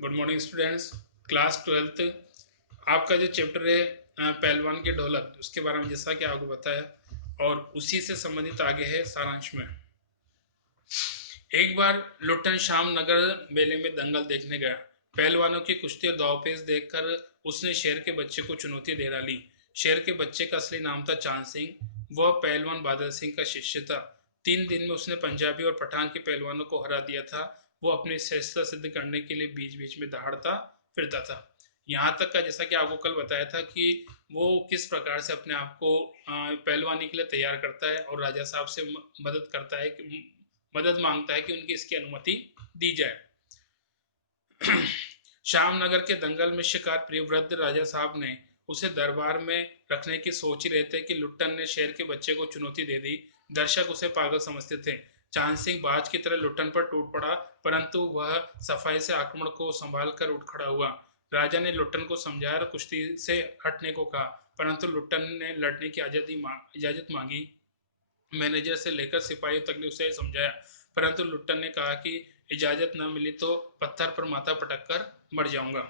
Good morning students. Class twelfth आपका जो chapter है पहलवान के ढोलक, उसके बारे में जैसा कि आपको बताया और उसी से संबंधित आगे है सारांश में। एक बार लुट्टन श्याम नगर मेले में दंगल देखने गया। पहलवानों की कुश्ती और दांवपेच देखकर उसने शेर के बच्चे को चुनौती दे डाली। शेर के बच्चे का असली नाम था चांद सिंह। वह पहलवान बादल सिंह का शिष्य था। 3 दिन में उसने पंजाबी और पठान के पहलवानों को हरा दिया था। वो अपनी श्रेष्ठता सिद्ध करने के लिए बीच बीच में दहाड़ता फिरता था। यहाँ तक का जैसा कि आपको कल बताया था कि वो किस प्रकार से अपने आप को पहलवानी के लिए तैयार करता है और राजा साहब से मदद करता है कि मदद मांगता है कि उनकी इसकी अनुमति दी जाए। श्यामनगर के दंगल में शिकार प्रिय वृद्ध राजा साहब ने उसे दरबार में रखने की सोच ही रहते कि लुट्टन ने शेर के बच्चे को चुनौती दे दी। दर्शक उसे पागल समझते थे। चांद सिंह बाज की तरह लुट्टन पर टूट पड़ा, परंतु वह सफाई से आक्रमण को संभाल कर उठ खड़ा हुआ। राजा ने लुट्टन को समझाया और कुश्ती से हटने को कहा, परंतु लुट्टन ने लड़ने की इजाजत मांगी। मैनेजर से लेकर सिपाहियों तक ने उसे समझाया, परंतु लुट्टन ने कहा कि इजाजत न मिली तो पत्थर पर माथा पटक कर मर जाऊंगा।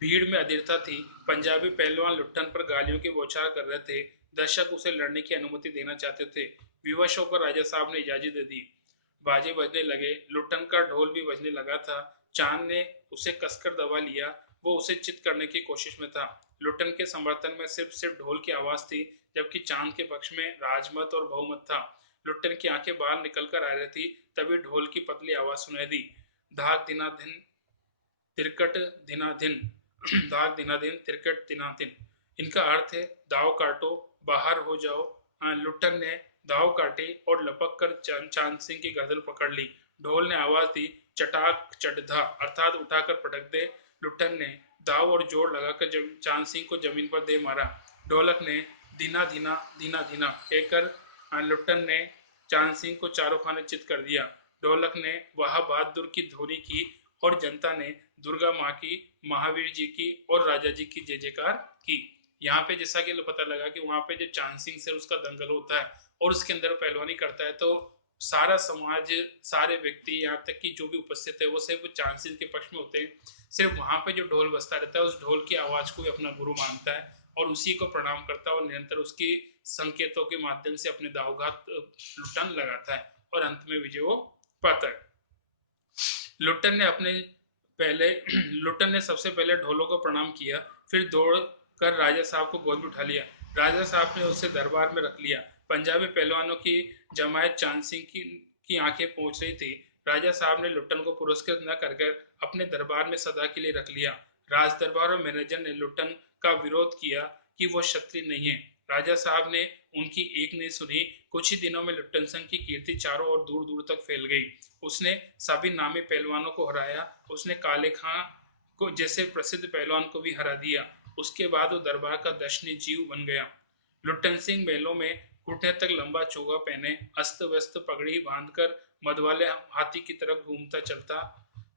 भीड़ में अधीरता थी। पंजाबी पहलवान लुट्टन पर गालियों की बौछार कर रहे थे। दर्शक उसे लड़ने की अनुमति देना चाहते थे। विवश होकर राजा साहब ने इजाजत दे दी। बाजे बजने लगे। लुट्टन का ढोल भी बजने लगा था। चांद ने उसे कसकर दबा लिया। वो उसे चित करने की कोशिश में था। लुट्टन के समर्थन में सिर्फ सिर्फ ढोल की आवाज थी, जबकि चांद के पक्ष में राजमत और बहुमत था। लुट्टन की आंखें बाहर निकल कर आ रही थी, तभी ढोल की पतली आवाज सुनाई दी। धाक दिनाधिन तिरकट दिनाधिन धाक दिनाधिन तिरकट दिनाधिन। इनका अर्थ है दाव काटो, बाहर हो जाओ। लुट्टन ने दाव काटी और लपक कर चांद सिंह की गर्दन पकड़ ली। ढोल ने आवाज दी, चटाक चटधा, अर्थात उठाकर पटक दे। लुट्टन ने दाव और जोर लगाकर चांद सिंह को जमीन पर दे मारा। ढोलक ने धीना धीना धीना धीना कहकर लुट्टन ने चांद सिंह को चारों खाने चित कर दिया। ढोलक ने वहां बहादुर की धोरी की और जनता ने दुर्गा माँ की, महावीर जी की और राजा जी की जय जयकार की। यहाँ पे जैसा कि पता लगा कि वहां पे जब चांद सिंह से उसका दंगल होता है और उसके अंदर पहलवानी करता है, तो सारा समाज, सारे व्यक्ति, यहाँ तक कि जो भी उपस्थित है, वो सिर्फ चांद सिंह के पक्ष में होते हैं। सिर्फ वहां पे जो ढोल बजता रहता है, उस ढोल की आवाज को अपना गुरु मानता है और उसी को प्रणाम करता है और निरंतर उसकी संकेतों के माध्यम से अपने दावघात लुटन लगाता है और अंत में विजय वो पाता है। लुट्टन ने अपने पहले लुट्टन ने सबसे पहले ढोलों को प्रणाम किया, फिर दौड़ कर राजा साहब को गोद में उठा लिया। राजा साहब ने उसे दरबार में रख लिया। पंजाबी पहलवानों की जमायत चांद सिंह की आंखें पहुंच रही थी। राजा साहब ने लुट्टन को पुरस्कृत न कर अपने दरबार में सदा के लिए रख लिया। राज दरबार और मैनेजर ने लुट्टन का विरोध किया कि वो क्षत्रिय नहीं है। राजा साहब ने उनकी एक नहीं सुनी। कुछ ही दिनों में लुट्टन सिंह की कीर्ति चारों ओर दूर दूर तक फैल गई। उसने सभी नामी पहलवानों को हराया। उसने काले खां को जैसे प्रसिद्ध पहलवान को भी हरा दिया। उसके बाद वो दरबार का दर्शनीय जीव बन गया। लुट्टन सिंह मेलों में घुटने तक लंबा चोगा पहने, अस्त व्यस्त पगड़ी बांधकर मधवाले हाथी की तरफ घूमता चलता,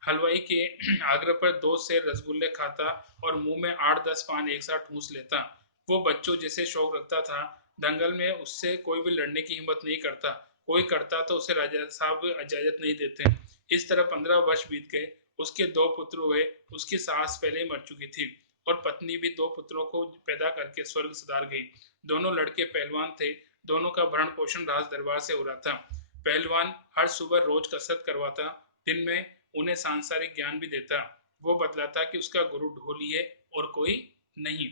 हलवाई के आग्रह पर 2 सेर रसगुल्ले खाता और मुंह में 8-10 पान एक साथ ठूस लेता। वो बच्चों जैसे शौक रखता था। दंगल में उससे कोई भी लड़ने की हिम्मत नहीं करता। कोई करता तो उसे राजा साहब इजाजत नहीं देते। इस तरह 15 वर्ष बीत गए। उसके 2 पुत्र हुए। उसकी सास पहले ही मर चुकी थी और पत्नी भी 2 पुत्रों को पैदा करके स्वर्ग सिधार गई। दोनों लड़के पहलवान थे। दोनों का भरण पोषण राज दरबार से हो रहा था। पहलवान हर सुबह रोज कसरत करवाता, दिन में उन्हें सांसारिक ज्ञान भी देता। वो बतलाता कि उसका गुरु ढोली है और कोई नहीं।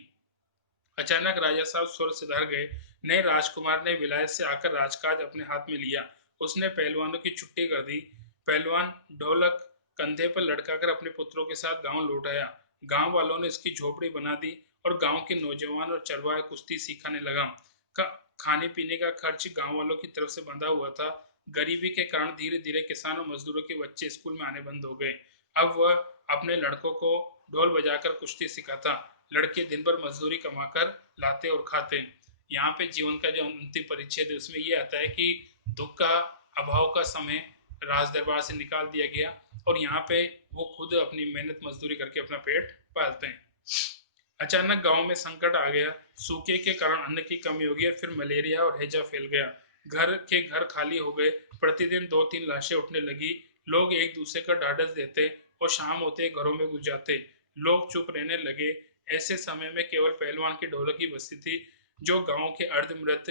अचानक राजा साहब स्वर्ग सिधार गए। नए राजकुमार ने विलायत से आकर राजकाज अपने हाथ में लिया। उसने पहलवानों की छुट्टी कर दी। पहलवान ढोलक कंधे पर लटकाकर अपने पुत्रों के साथ गांव लौट आया। गांव वालों ने इसकी झोपड़ी बना दी और गांव के नौजवान और चरवाहे कुश्ती सिखाने लगा। खाने पीने का खर्च गांव वालों की तरफ से बंधा हुआ था। गरीबी के कारण धीरे धीरे किसानों मजदूरों के बच्चे स्कूल में आने बंद हो गए। अब वह अपने लड़कों को ढोल बजाकर कुश्ती सिखाता। लड़के दिन भर मजदूरी कमाकर लाते और खाते। यहाँ पे जीवन का जो अंतिम परिच्छेद है, उसमें ये आता है कि दुख का, अभाव का समय राज दरबार से निकाल दिया गया और यहाँ पे वो खुद अपनी मेहनत मजदूरी करके अपना पेट पालते हैं। अचानक गांव में संकट आ गया। सूखे के कारण अन्न की कमी हो गई और फिर मलेरिया और हैजा फैल गया। घर खाली हो गए। प्रतिदिन 2-3 लाशें उठने लगी। लोग एक दूसरे का ढाढ़स देते, और शाम होते घरों में घुस जाते। लोग चुप रहने लगे। ऐसे समय में केवल पहलवान की ढोलक की बस्ती थी जो गांव के अर्धमृत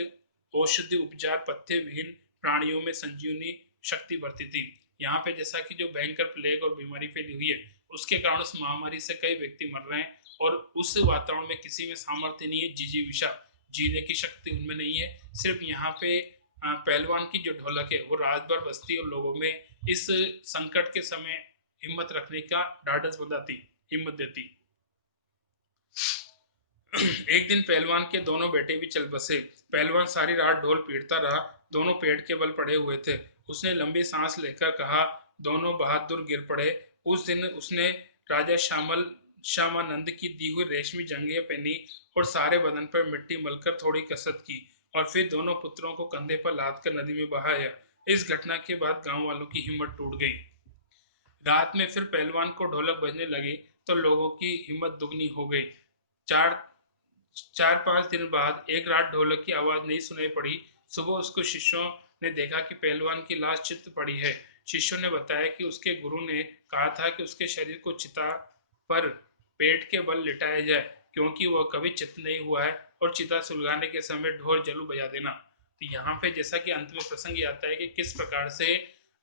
औषधि उपचार पथ्य विहीन प्राणियों में संजीवनी शक्ति भरती थी। यहाँ पे जैसा कि जो भयंकर प्लेग और बीमारी फैली हुई है, उसके कारण उस महामारी से कई व्यक्ति मर रहे हैं और उस वातावरण में किसी में सामर्थ्य नहीं है, जिजीविषा जीने की शक्ति उनमें नहीं है। सिर्फ यहाँ पे पहलवान की जो ढोलक है वो रात भर बजती और लोगों में इस संकट के समय हिम्मत रखने का ढाढ़स बंधाती, हिम्मत देती। एक दिन पहलवान के दोनों बेटे भी चल बसे। पहलवान सारी रात ढोल पीटता रहा। दोनों पेड़ के बल पड़े हुए थे। उसने लंबी सांस लेकर कहा, दोनों बहादुर गिर पड़े। उस दिन उसने राजा श्यामानंद की दी हुई रेशमी जंघियां पहनी और सारे बदन पर मिट्टी मलकर थोड़ी कसरत की और फिर दोनों पुत्रों को कंधे पर लाद कर नदी में बहाया। इस घटना के बाद गांव वालों की हिम्मत टूट गई। रात में फिर पहलवान को ढोलक बजने लगी तो लोगों की हिम्मत दुगनी हो गई। चार 4-5 दिन बाद एक रात ढोलक की आवाज नहीं सुनाई पड़ी। सुबह उसको शिष्यों ने देखा कि पहलवान की लाश चित पड़ी है। शिष्यों ने बताया कि उसके गुरु ने कहा था कि उसके शरीर को चिता पर पेट के बल लिटाया जाए क्योंकि वह कभी चित नहीं हुआ है और चिता सुलगाने के समय ढोल जरूर बजा देना। तो यहाँ पे जैसा कि अंत में प्रसंग आता है कि किस प्रकार से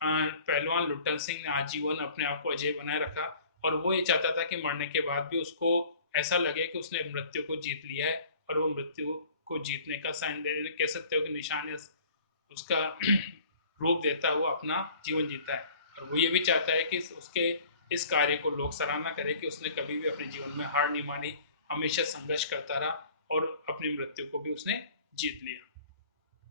पहलवान लुट्टन सिंह ने आजीवन अपने आप को अजय बनाए रखा और वो ये चाहता था कि मरने के बाद भी उसको ऐसा लगे कि उसने मृत्यु को जीत लिया है और वो मृत्यु को जीतने का साइन दे कह सकते हो कि निशान उसका रूप देता है, वो अपना जीवन जीता है। और वो ये भी चाहता है कि उसके इस कार्य को लोग सराहना करें कि उसने कभी भी अपने जीवन में हार नहीं मानी, हमेशा संघर्ष करता रहा और अपनी मृत्यु को भी उसने जीत लिया।